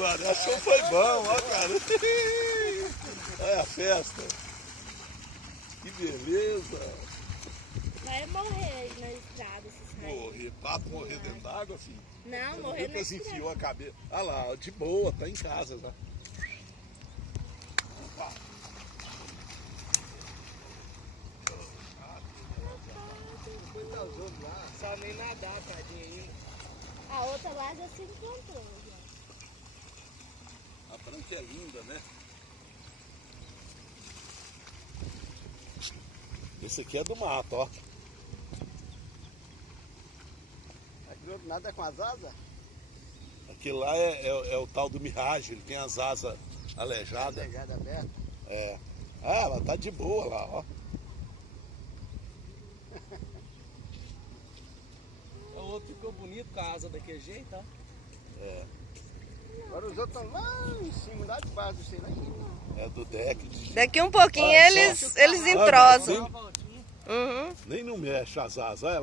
mano, achou que foi bom, ó, cara. Olha a festa. Que beleza. Vai morrer aí na estrada, esses raios. Morrer, pato morrer dentro d'água, filho. Não, Você morrer viu na que eles estrada. enfiou a cabeça. Olha lá, ó, de boa, tá em casa já. Opa. Sabe nem nadar, tadinho ainda. A outra lá já se encontrou. Já. A branca é linda, né? Esse aqui é do mato, ó. Aquilo nada com as asas? Aquele lá é o tal do Mirage, ele tem as asas aleijadas. Legada aberta. É. Ah, ela tá de boa lá, ó. O outro ficou bonito com a asa daquele jeito, ó. É. Agora os outros estão lá em cima, lá debaixo do sei lá. É do deck. De... Daqui um pouquinho Olha eles só. entrosam. Olha, Uhum. nem não mexe as asas, olha.